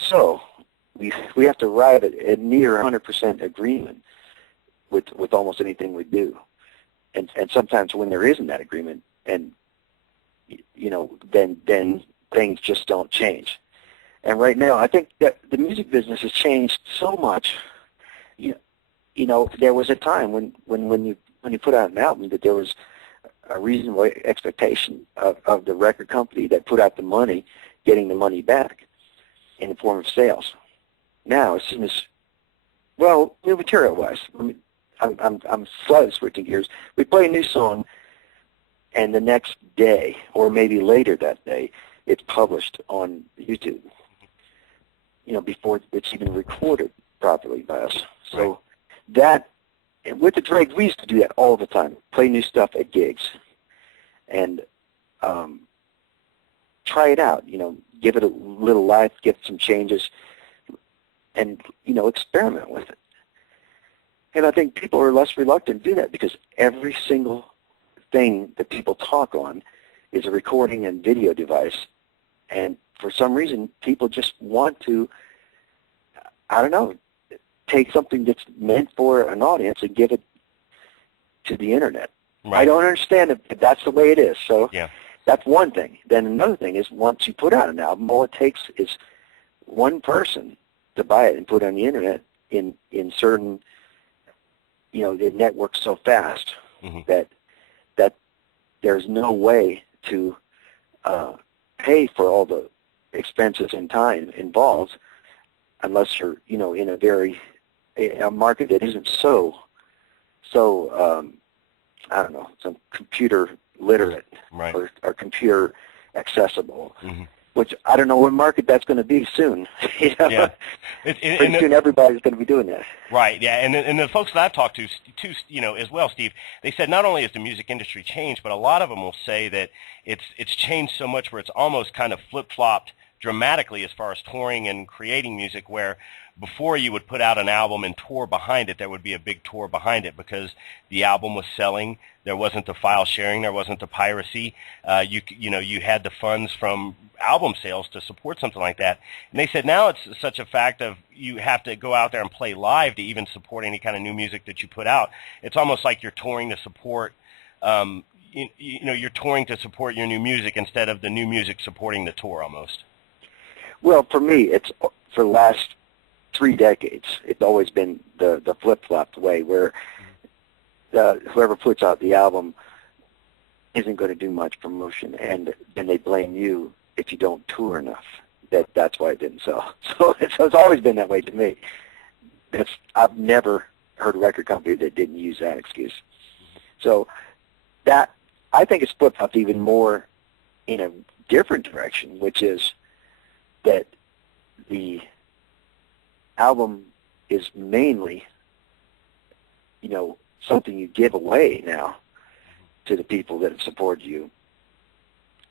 So we have to arrive at a near 100% agreement with almost anything we do, and sometimes when there isn't that agreement, and then things just don't change. And right now, I think that the music business has changed so much. There was a time when you put out an album that there was a reasonable expectation of the record company that put out the money getting the money back in the form of sales. Now, as soon as, well, new material-wise, I'm slightly switching gears. We play a new song, and the next day, or maybe later that day, it's published on YouTube, before it's even recorded properly by us. So that, with the Drake, we used to do that all the time, play new stuff at gigs, and try it out, give it a little life, get some changes, and, experiment with it. And I think people are less reluctant to do that because every single thing that people talk on is a recording and video device. And for some reason, people just want to, take something that's meant for an audience and give it to the Internet. Right. I don't understand it, but that's the way it is. So that's one thing. Then another thing is once you put out an album, all it takes is one person to buy it and put it on the Internet in certain, the network's so fast that there's no way to pay for all the expenses and time involved unless you're, in a market that isn't so some computer literate or computer accessible, which I don't know what market that's going to be soon. Pretty soon everybody's going to be doing that. Right, yeah, and the folks that I've talked to, as well, Steve, they said not only has the music industry changed, but a lot of them will say that it's changed so much where it's almost kind of flip-flopped dramatically as far as touring and creating music, where before you would put out an album and tour behind it, there would be a big tour behind it because the album was selling. There wasn't the file sharing. There wasn't the piracy. You had the funds from album sales to support something like that. And they said now it's such a fact of you have to go out there and play live to even support any kind of new music that you put out. It's almost like you're touring to support, you're touring to support your new music instead of the new music supporting the tour almost. Well, for me, it's for the last 3 decades, it's always been the flip-flop way where whoever puts out the album isn't going to do much promotion, and then they blame you if you don't tour enough. That's why it didn't sell. So it's always been that way to me. I've never heard a record company that didn't use that excuse. So that, I think it's flip-flopped even more in a different direction, which is that the album is mainly, something you give away now to the people that have supported you,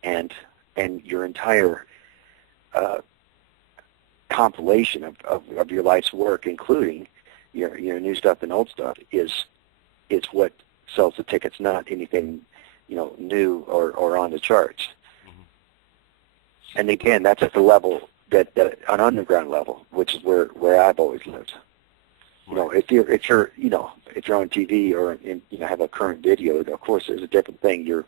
and your entire compilation of your life's work, including your new stuff and old stuff, is what sells the tickets, not anything new or on the charts. And again, that's at the level that an underground level, which is where I've always lived. If you're on TV or have a current video, of course, there's a different thing. You're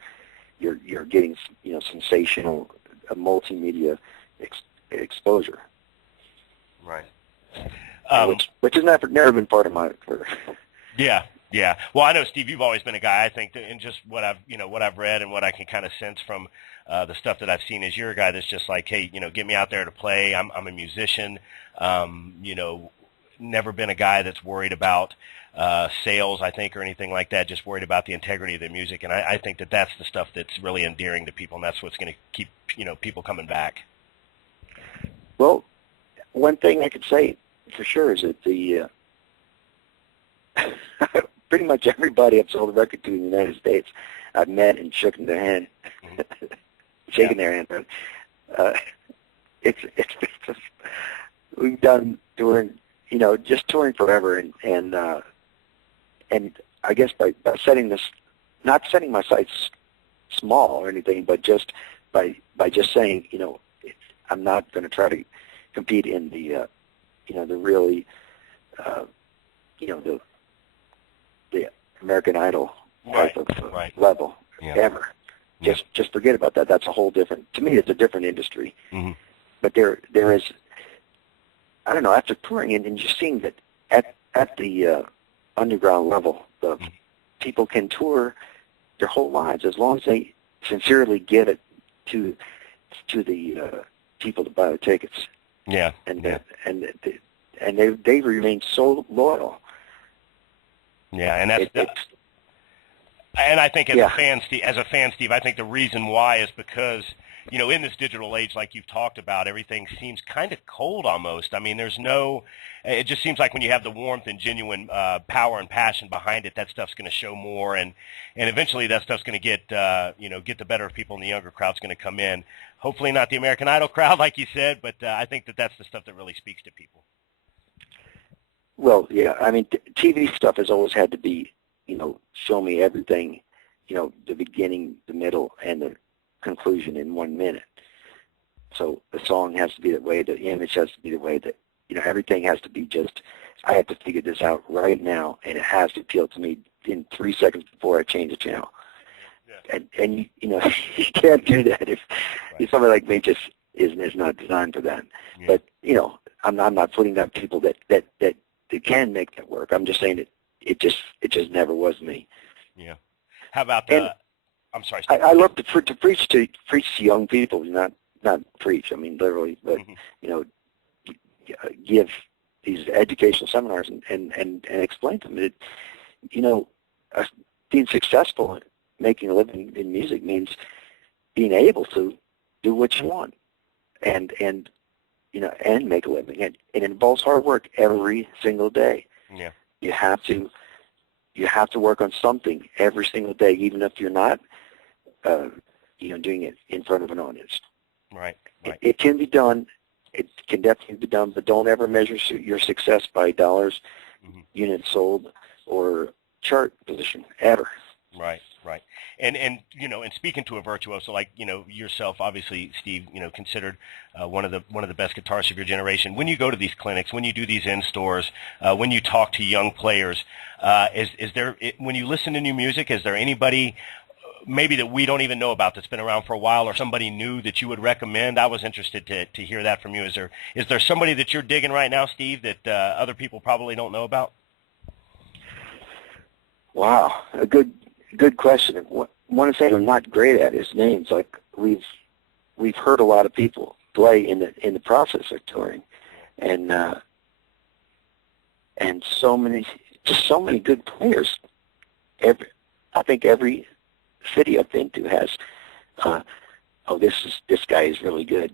getting sensational multimedia exposure. Right. Which has never been part of my career. Yeah. Yeah. Well, I know, Steve, you've always been a guy, I think, and just what I've read and what I can kind of sense from the stuff that I've seen is you're a guy that's just like, hey, get me out there to play. I'm a musician. Never been a guy that's worried about sales, I think, or anything like that, just worried about the integrity of the music. And I think that's the stuff that's really endearing to people, and that's what's going to keep, people coming back. Well, one thing I could say for sure is that pretty much everybody I've sold a record to in the United States, I've met and shaken their hand, their hand. We've done touring, just touring forever, and I guess by setting this, not setting my sights small or anything, but just by just saying, I'm not going to try to compete in the the really the American Idol type of level ever. Just forget about that. That's a whole different. To me, it's a different industry. Mm-hmm. But there is, I don't know. After touring and just seeing that at the underground level, the people can tour their whole lives as long as they sincerely give it to the people to buy the tickets. Yeah. And they remain so loyal. Yeah, and and I think as a fan, Steve, I think the reason why is because, in this digital age, like you've talked about, everything seems kind of cold almost. I mean, it just seems like when you have the warmth and genuine power and passion behind it, that stuff's going to show more, and eventually that stuff's going to get the better of people, and the younger crowd's going to come in. Hopefully not the American Idol crowd, like you said, but I think that's the stuff that really speaks to people. Well, yeah, I mean, TV stuff has always had to be, show me everything, the beginning, the middle, and the conclusion in 1 minute. So the song has to be that way, the image has to be the way that, everything has to be just, I have to figure this out right now, and it has to appeal to me in 3 seconds before I change the channel. Yeah. And you can't do that if somebody like me just is not designed for that. Yeah. But, I'm not putting up people that can make that work. I'm just saying that it just never was me. Yeah. How about the? I'm sorry. Steve. I love to preach to young people, not preach. I mean literally, but give these educational seminars and explain to them that being successful at making a living in music means being able to do what you want and make a living. And it involves hard work every single day. Yeah. You have to work on something every single day, even if you're not, doing it in front of an audience. Right. It can be done. It can definitely be done, but don't ever measure your success by dollars, units sold, or chart position, ever. Right. And speaking to a virtuoso like yourself, obviously, Steve, considered one of the best guitarists of your generation. When you go to these clinics, when you do these in stores, when you talk to young players, is there when you listen to new music, is there anybody maybe that we don't even know about that's been around for a while, or somebody new that you would recommend? I was interested to hear that from you. Is there somebody that you're digging right now, Steve, that other people probably don't know about? Wow, a good question. One thing I'm not great at is names. Like we've heard a lot of people play in the process of touring, and so many good players. I think every city I've been to has, this guy is really good,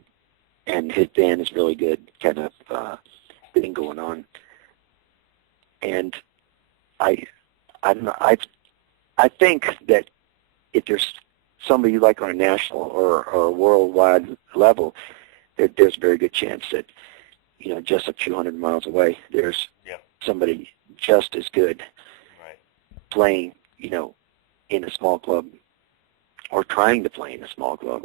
and his band is really good, kind of thing going on. And I don't know. I think that if there's somebody you like on a national or a worldwide level, there's a very good chance that, just a few hundred miles away, there's somebody just as good playing, in a small club or trying to play in a small club.